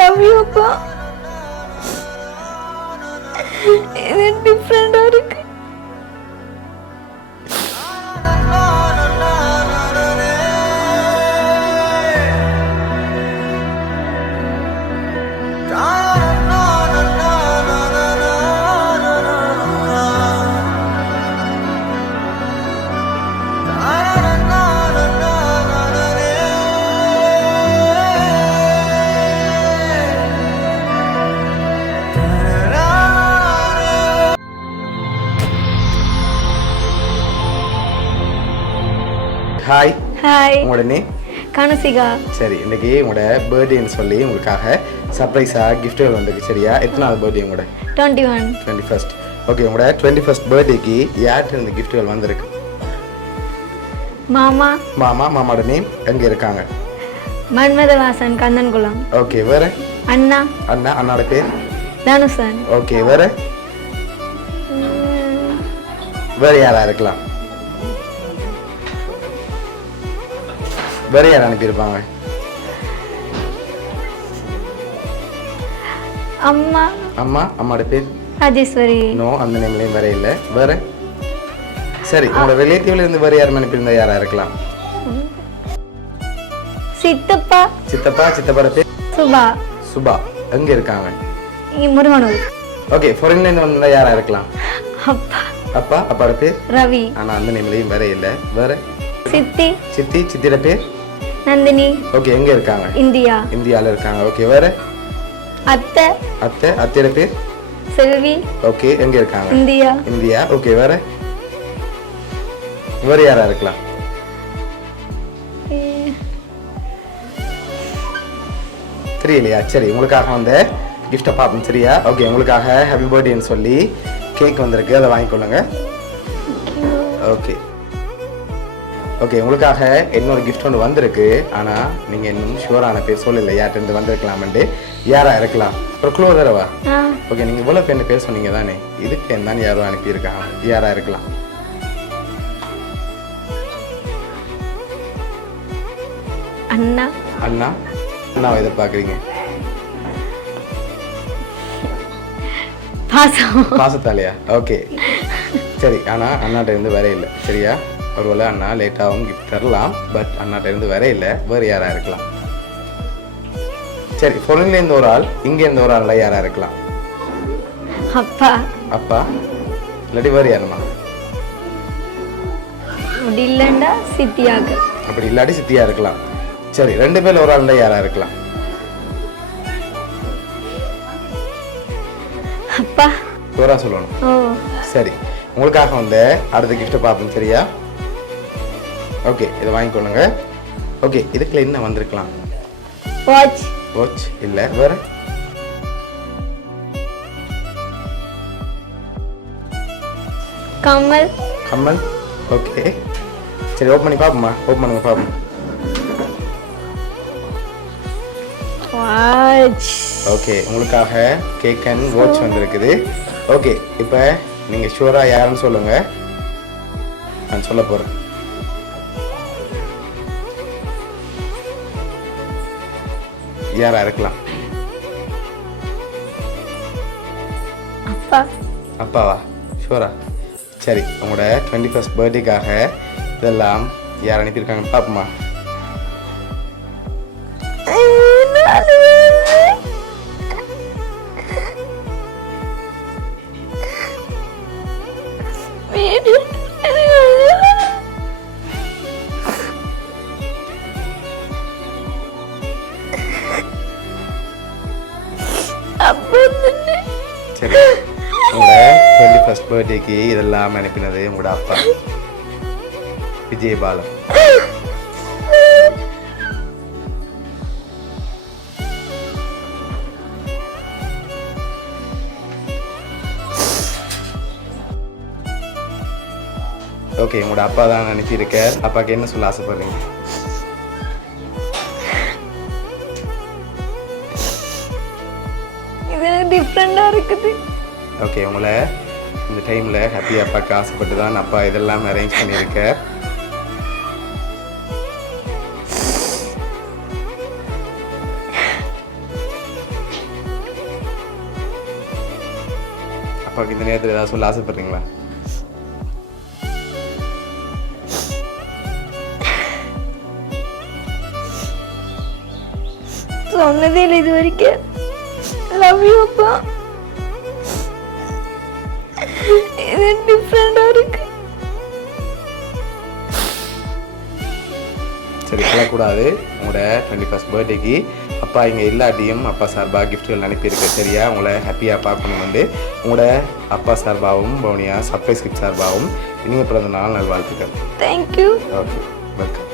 Love you அப்பா. இது டிஃப்ரெண்டா இருக்கு. ஹாய். ஹாய். உங்களோட நேம்? கனுசிகா. சரி, இன்னைக்கு உங்களோட பர்த்டேன்னு சொல்லி உங்களுக்காக சர்ப்ரைஸாக கிஃப்ட்டுகள் வந்திருக்கு. சரியா? எத்தனாவது பர்த்டே உங்களோட? 21. 21st. ஓகே, உங்களோட 21st பர்த்டேக்கு யார்கிட்ட இந்த கிஃப்ட்டுகள் வந்திருக்கு? மாமா. மாமாவோட நேம் எங்கே இருக்காங்க? மன்மதவாசன், கந்தன்குளம். ஓகே, வேற? அண்ணா. அண்ணாவோட பேர்? தனுசன். ஓகே, வேற? வேற யாரா இருக்கலாம்? வேற யார் அனுப்பியிருப்பாங்க? அம்மாவோட பேர்? ராஜேஸ்வரி. நோ, அந்த நேம்லயும் வேற இல்லை. வேற? சரி, உங்களோட ரிலேட்டிவ்ல இருந்து வேற யாரும் அனுப்பியிருந்தா யாரா இருக்கலாம்? சித்தப்பா. சித்தப்பாவோட பேர்? சுபா. எங்க இருக்காங்க? முருகனூர். ஓகே, ஃபாரின்ல இருந்து வந்தா யாரா இருக்கலாம்? அப்பாவோட பேர்? ரவி. ஆனா அந்த நேம்லயும் வேற இல்லை. வேற? சித்தியோட பேர்? நந்தினி. ஓகே, எங்க இருக்காங்க? இந்தியால இருக்காங்க. ஓகே, வேற? அத்தையோட பேர்? செல்வி. ஓகே, எங்க இருக்காங்க? இந்தியா. ஓகே, வேற? வேற யாரா இருக்கலாம்? தெரியலையா? சரி, உங்களுக்காக வந்து கிஃப்டை பார்ப்போம். சரியா? ஓகே, உங்களுக்காக ஹாப்பி பர்த்டேன்னு சொல்லி கேக் வந்திருக்கு, அதை வாங்கிக்கொள்ளுங்க. ஓகே, உங்களுக்காக இன்னொரு கிஃப்ட் ஒன்று வந்திருக்கு. ஆனால் நீங்கள் இன்னும் ஷுவரான பேர் சொல்லலை யார்கிட்ட வந்திருக்கலாம்ட்டு. யாரா இருக்கலாம்? ஒரு க்ளூ தரவா? ஓகே, நீங்கள் இவ்வளோ பேர் சொன்னீங்க தானே, இதுக்கு என்னன்னு யாரும் அனுப்பியிருக்காங்க. யாரா இருக்கலாம்? அண்ணாவை எதிர்பார்க்குறீங்க? பாசத்தாலையா? ஓகே, சரி. ஆனால் அண்ணாட்ட இருந்து வேற இல்லை. சரியா? ஒருவேளை அண்ணா லேட்டாகவும் கிஃப்ட் தரலாம், பட் அண்ணாட்ட இருந்து வேற இல்லை. வேறு யாரா இருக்கலாம்? சரி, பொருள்லேருந்து ஒரு ஆள், இங்கேருந்து ஒரு ஆள் யாரா இருக்கலாம்? அப்பா இல்லாட்டி வேறு யாருமா? அப்படி இல்லாட்டி சித்தியா இருக்கலாம். சரி, 2 பேர்ல ஒரு ஆள் யாரா இருக்கலாம்? ஜோரா சொல்லணும். சரி, உங்களுக்காக வந்து அடுத்த கிஃப்ட்டை பார்ப்போம். சரியா? ஓகே, இதை வாங்கிக்கொள்ளுங்க. ஓகே, இதுக்குள்ள என்ன வந்திருக்கலாம்? வாட்ச் இல்லை. வேற? கம்மல். ஓகே, சரி, ஓப்பன் பண்ணி பார்ப்போமா? ஓப்பன் பண்ணுங்க பார்ப்போம். ஓகே, உங்களுக்காக கேக் அண்ட் வாட்ச் வந்திருக்குது. ஓகே, இப்போ நீங்கள் ஷூராக யாருன்னு சொல்லுங்க, நான் சொல்ல போகிறேன். யாரா இருக்கலாம்? அப்பாவா? ஷூரா? சரி, உங்களோட 21st பர்த்டேக்காக இதெல்லாம் யார் அனுப்பியிருக்காங்கன்னு பார்ப்போமா? சரி, உங்களோட 21st பர்த்டேக்கு இதெல்லாம் அனுப்பினது உங்களோட அப்பா விஜயபாலம். ஓகே, உங்களோட அப்பா தான் அனுப்பியிருக்கார். அப்பாவுக்கு என்ன சொல்ல ஆசைப்படுறீங்க? இது டிஃப்ரெண்டா இருக்குது. ஓகே, உங்களை இந்த டைமில் ஹாப்பி அப்பாவுக்கு ஆசைப்பட்டு தான் அப்பா இதெல்லாம் அரேஞ்ச் பண்ணியிருக்கார். அப்பாவுக்கு இந்த நேரத்தில் ஏதாவது சொல்ல ஆசைப்படுறீங்களா? சொன்னதே இல்லை இது வரைக்கும். லவ் யூ அப்பா. இது டிஃப்ரெண்டா இருக்கு. சரி, சொல்லக்கூடாது. உங்களோட 21st பர்த்டேக்கு அப்பா இங்கே இல்லாட்டியும் அப்பா சார்பாக கிஃப்ட்டுகள் அனுப்பியிருக்க. சரியா? உங்களை ஹாப்பியாக பார்க்கணும் வந்து உங்களோட அப்பா சார்பாகவும் பவுனியா சர்ப்ரைஸ் கிஃப்ட் சார்பாகவும் இனிய பிறந்த நாள் நல்வாழ்த்துக்கள். தேங்க்யூ. Okay, welcome.